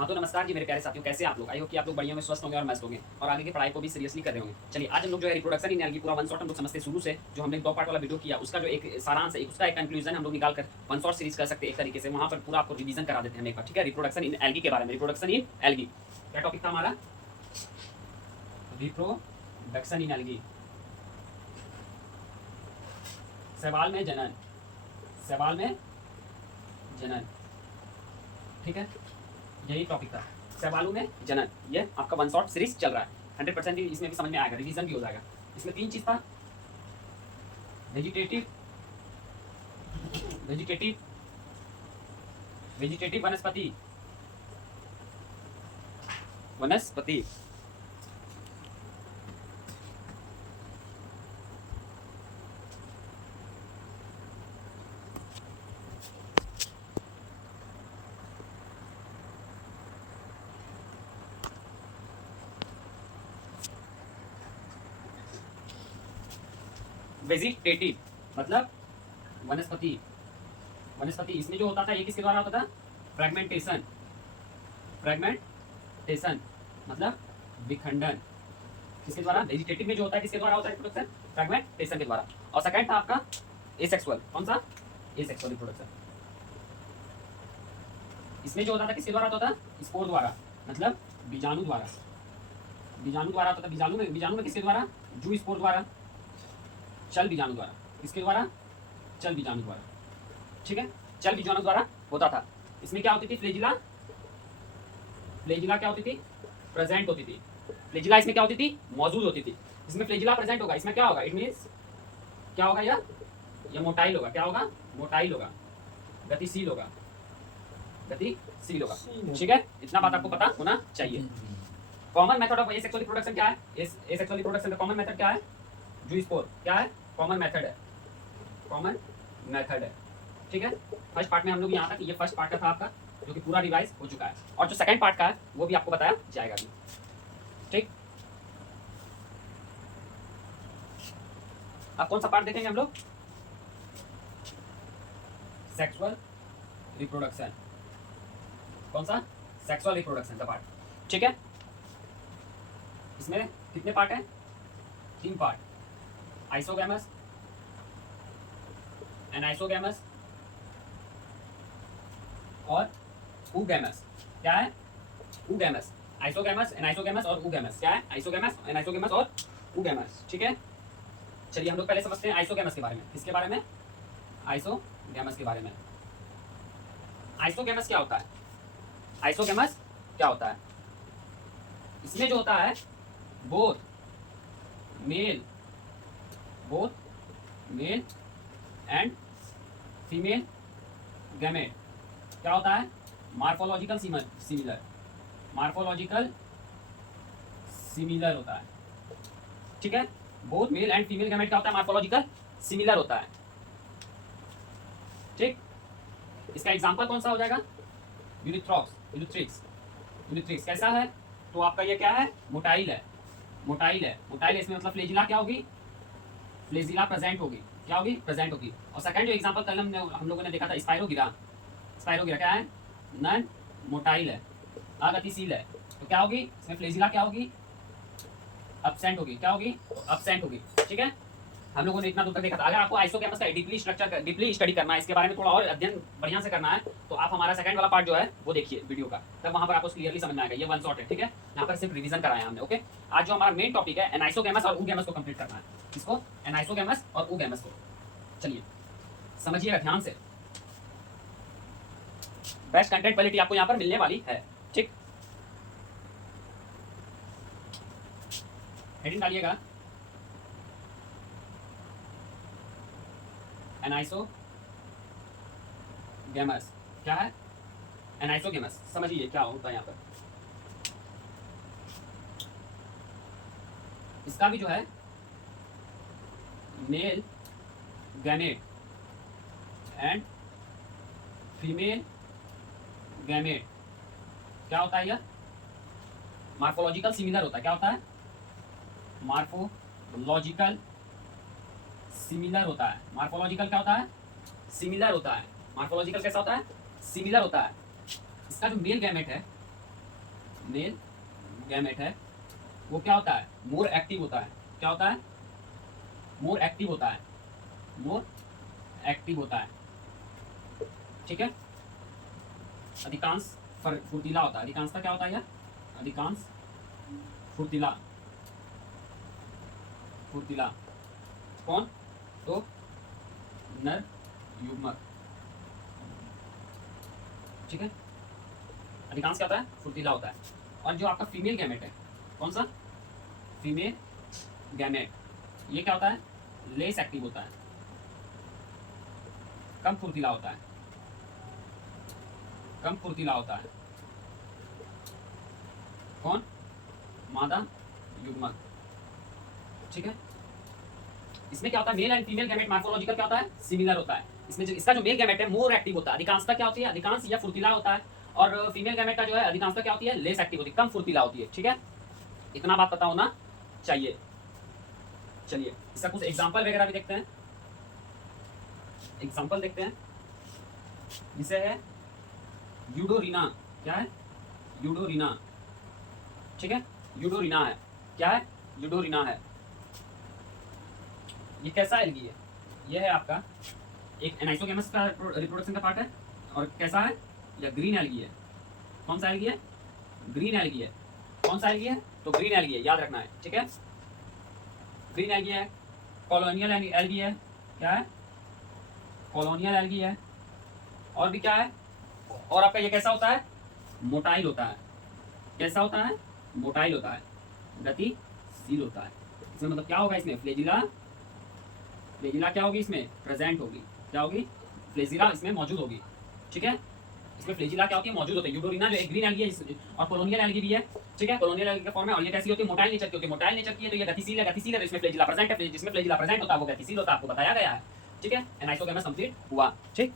हाँ तो नमस्कार जी मेरे प्यारे साथियों, कैसे आप लोग? आई हो कि आप लोग बढ़िया में स्वस्थ होंगे और मस्त होंगे और आगे की पढ़ाई को भी सीरियसली कर रहे होंगे। चलिए आज हम लोग जो है रिप्रोडक्शन इन एल्गी पूरा वन शॉट हम लोग समझते हैं शुरू से, जो हमने 2 पार्ट वाला वीडियो किया उसका जो एक सारांश है, उसका एक कंक्लूजन हम लोग निकाल कर वन शॉट सीरीज कर सकते हैं एक तरीके से। वहाँ पर पूरा आपको रिवीजन करा देते हैं हम एक बार, ठीक है? रिप्रोडक्शन इन एल्गी के बारे में। रिप्रोडक्शन इन एल्गी क्या टॉपिक था हमारा? रिप्रोडक्शन इन एल्गी, सवाल में जनन, सवाल में जनन, ठीक है? यही टॉपिक था, सवालों में जनन। ये आपका वन शॉट सीरीज चल रहा है, 100% इसमें भी समझ में आएगा, रिवीजन भी हो जाएगा। इसमें 3 चीज था, वेजिटेटिव, वेजिटेटिव, वेजिटेटिव वनस्पति, वनस्पति, वेजिटेटिव मतलब वनस्पति, वनस्पति। इसमें जो होता था ये किसके द्वारा होता था? फ्रेगमेंटेशन, फ्रेगमेंटेशन मतलब विखंडन। किसके द्वारा? वेजिटेटिव में जो होता है किसके द्वारा होता है रिप्रोडक्शन? फ्रेगमेंटेशन के द्वारा। और सेकंड था आपका एसेक्सुअल। कौन सा? Asexual reproduction. इसमें जो होता था किसके द्वारा होता था? स्पोर द्वारा, मतलब बीजाणु द्वारा, बीजाणु द्वारा होता था। बीजाणु में किसके द्वारा? जू स्पोर द्वारा, चल बीजाणु द्वारा। किसके द्वारा? चल बीजाणु द्वारा, ठीक है? चल बीजाणु द्वारा होता था। इसमें क्या होती थी? फ्लेजिला, फ्लेजिला क्या होती थी? प्रेजेंट होती थी। फ्लेजिला इसमें क्या होती थी? मौजूद होती थी। इसमें फ्लेजिला प्रेजेंट होगा, इसमें क्या होगा? इट मींस क्या होगा? यह मोटाइल होगा। क्या होगा? मोटाइल होगा, गतिशील होगा, गतिशील होगा, ठीक है? इतना बात आपको पता होना चाहिए। Common method of asexual reproduction क्या है? एसेक्सुअल रिप्रोडक्शन का कॉमन मेथड क्या है? जू स्पोर क्या है? कॉमन मेथड है, कॉमन मेथड है, ठीक है? फर्स्ट पार्ट में हम लोग यहाँ तक, ये फर्स्ट पार्ट का था आपका, जो कि पूरा रिवाइज हो चुका है। और जो सेकंड पार्ट का है वो भी आपको बताया जाएगा अभी, ठीक? अब कौन सा पार्ट देखेंगे हम लोग? Sexual reproduction. कौन सा? सेक्सुअल रिप्रोडक्शन का पार्ट, ठीक है? इसमें कितने पार्ट हैं? 3 पार्ट, आइसोगैमस, एनाइसोगैमस और ऊगैमस। क्या है? ऊगैमस, आइसोगैमस, एनाइसोगैमस और ऊगैमस। क्या है? आइसोगैमस, एनाइसोगैमस और ऊगैमस, ठीक है? चलिए हम लोग पहले समझते हैं आइसोगैमस के बारे में। किसके बारे में? आइसोगैमस के बारे में। आइसोगैमस क्या होता है? आइसोगैमस क्या होता है? इसमें जो होता है both male, both male and female gamete क्या होता है? मार्फोलॉजिकल सिमिलर, मार्फोलॉजिकल सिमिलर होता है, ठीक है? Both male and female gamete क्या होता है? मार्फोलॉजिकल सिमिलर होता है, ठीक? इसका एग्जांपल कौन सा हो जाएगा? यूनिथ्रॉक्स, यूनिथ्रिक्स। यूनिथ्रिक्स कैसा है? तो आपका ये क्या है? मोटाइल है, मोटाइल है, मोटाइल है। इसमें मतलब फ्लेजिला क्या होगी? फ्लेजिला प्रेजेंट होगी। क्या होगी? प्रेजेंट होगी। और सेकंड जो एग्जांपल कल हम लोगों ने देखा था स्पाइरोगिरा। स्पाइरोगिरा क्या है? नन मोटाइल है, अगतिशील है। तो क्या होगी? इसमें फ्लेजिला क्या होगी? एब्सेंट होगी। क्या होगी? एब्सेंट होगी, ठीक है? हम लोगों ने इतना दूर तक देखा था। अगर आपको आइसोगैमस का डीपली स्ट्रक्चर, डीपली स्टडी करना है, इसके बारे में थोड़ा और अध्ययन बढ़िया से करना है, तो आप हमारा सेकंड वाला पार्ट जो है वो देखिए वीडियो का, तब वहां पर आपको क्लियरली समझ में आएगा। ये वन शॉट है, ठीक है? यहाँ पर सिर्फ रिवीजन कराया हमने, ओके? आज जो हमारा मेन टॉपिक है एनाइसोगैमस और ऊगैमस को कंप्लीट करना है। किसको? एनाइसोगैमस और ऊगैमस को। चलिए समझिएगा ध्यान से, बेस्ट कंटेंट क्वालिटी आपको यहाँ पर मिलने वाली है, ठीक? हेडिंग डालिएगा एनाइसोगैमस। क्या है? एनाइसोगैमस। समझिए क्या होता है यहाँ पर। इसका भी जो है male gamete and female gamete क्या होता है? यह मार्फोलॉजिकल सिमिलर होता है। क्या होता है? मार्फोलॉजिकल सिमिलर होता है। मार्फोलॉजिकल क्या होता है? सिमिलर होता है। मार्फोलॉजिकल कैसा होता है? सिमिलर होता है। इसका जो मेल गैमेट है मेल गैमेट है वो क्या होता है, मोर एक्टिव होता है। क्या होता है, मोर एक्टिव होता है, मोर एक्टिव होता है, ठीक है। अधिकांश फुर्तीला होता है, अधिकांशता क्या होता है, यह अधिकांश फुर्तीला, फुर्तीला कौन, तो नर युग्मक, ठीक है। अधिकांश क्या होता है, फुर्तीला होता है। और जो आपका फीमेल गैमेट है, कौन सा, फीमेल गैमेट, ये क्या होता है, लेस एक्टिव होता है, कम फुर्तीला होता है, कम फुर्तीला होता है। कौन, मादा युग्मक, ठीक है। इसमें क्या होता है, male and female gamete morphological क्या होता है, सिमिलर होता है। इसमें जो इसका जो मेल गैमेट है मोर एक्टिव होता है, अधिकांशता क्या होती है, अधिकांश या फुर्तीला होता है। और फीमेल गैमेट का जो है अधिकांशता क्या होती है, लेस एक्टिव होती है, कम फुर्तीला होती है, ठीक है। इतना बात पता होना चाहिए। चलिए इसका कुछ एग्जांपल वगैरह भी देखते हैं। एग्जांपल देखते हैं, जिसे है यूडोरिना, क्या है, यूडोरिना, ठीक है। यूडोरिना है, क्या है, यूडोरिना है। ये कैसा एल्गी है, ये है आपका एक एनाइसोगेमस का रिप्रोडक्शन का पार्ट है। और कैसा है, या ग्रीन एल्गी है। कौन सा एल्गी है, ग्रीन एल्गी है। कौन सा एल्गी है, तो ग्रीन एल्गी है, याद रखना है, ठीक है। ग्रीन एल्गी है, कॉलोनियल एल्गी है, क्या है, कॉलोनियल एल्गी है। और भी क्या है, और आपका ये कैसा होता है, मोटाइल होता है। कैसा होता है, मोटाइल होता है, गतिशील होता है। इसमें मतलब क्या होगा, इसमें फ्लेजिला, फ्लेजिला क्या होगी, इसमें प्रेजेंट होगी, क्या होगी, फ्लेजिला इसमें मौजूद होगी, ठीक है। इसमें फ्लेजिला क्या होती है, मौजूद होती है। यूडोरिना जो एक ग्रीन एल्गी है और कॉलोनियल एल्गी भी है, ठीक है। कॉलोनियल एल्गी का फॉर्म है। और ये कैसी होती है, मोटाइल नेचर की होती है। मोटाइल नेचर की है तो ये गतिशील है, गतिशील है तो इसमें फ्लेजिला प्रेजेंट है। जिसमें फ्लेजिला प्रेजेंट होता है वो गतिशील होता है, आपको बताया गया है, ठीक है। एनाइसोगेमस कंप्लीट हुआ, ठीक।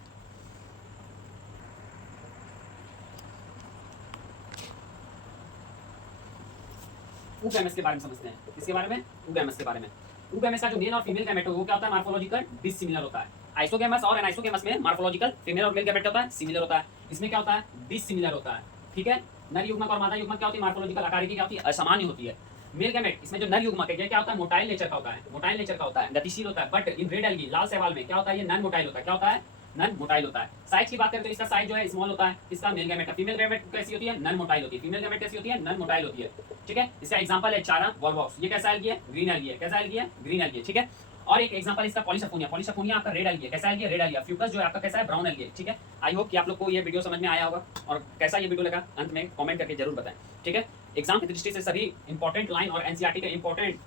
ऊगैमस के बारे में समझते हैं। किसके बारे में, ऊगैमस के बारे में। ऊगैमस का जो मेल और फीमेल गैमेट वो क्या होता है, मॉर्फोलॉजिकल डिसिमिलर होता है। आइसोगैमस और एनाइसोगैमस में मॉर्फोलॉजिकल फीमेल और मेल गैमेट होता है सिमिलर होता है। इसमें क्या होता है, डिसिमिलर होता है, ठीक है। नर युग्मक और मादा युग्मक क्या होती है, मॉर्फोलॉजिकल आकार की क्या होती है, असामान्य होती है। मेल गैमेट इसमें जो नर युग्मक है ये क्या होता है, मोटाइल नेचर का होता है, मोटाइल नेचर का होता है, गतिशील होता है। बट इन रेड एल्गी, लाल शैवाल में क्या होता है, ये नॉन मोटाइल होता है। क्या होता है, नॉन मोटाइल होता है। साइज की बात करें तो इसका साइज जो है स्मॉल होता है, इसका मेल गैमेट का। फीमेल गैमेट कैसी होती है, नॉन मोटाइल होती है। फीमेल गैमेट कैसी होती है, नॉन मोटाइल होती है, ठीक है। इसका एग्जांपल है चारा वॉलवॉक्स, ये कैसा एल्गी है, ग्रीन एल्गी है। कैसा एल्गी है, ग्रीन एल्गी है, ठीक है। और एक एग्जांपल इसका पॉलीसफोनिया, पॉलीसफोनिया आपका रेड एल्गी है। कैसा एल्गी है, रेड एल्गी है। फ्यूकस जो है आपका कैसा है, ब्राउन एल्गी है, ठीक है। आई होप कि आप लोग को ये वीडियो समझ में आया होगा और कैसा ये वीडियो लगा अंत में कमेंट करके जरूर बताएं, ठीक है। एग्जाम की दृष्टि से सभी इंपॉर्टेंट लाइन और एनसीईआरटी के इंपॉर्टेंट,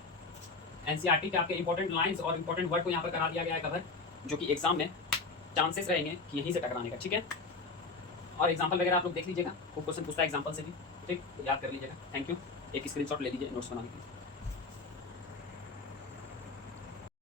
एनसीईआरटी के आपके इंपॉर्टेंट लाइंस और इंपॉर्टेंट वर्ड को यहाँ पर करा दिया गया है कवर, जो कि एग्जाम में चांसेस रहेंगे कि यहीं से टकराने का, ठीक है। और एग्जांपल वगैरह आप लोग देख लीजिएगा, खूब क्वेश्चन पूछता है एग्जांपल से भी, ठीक, याद कर लीजिएगा। Thank you. एक स्क्रीनशॉट ले लीजिए नोट्स बनाने के लिए।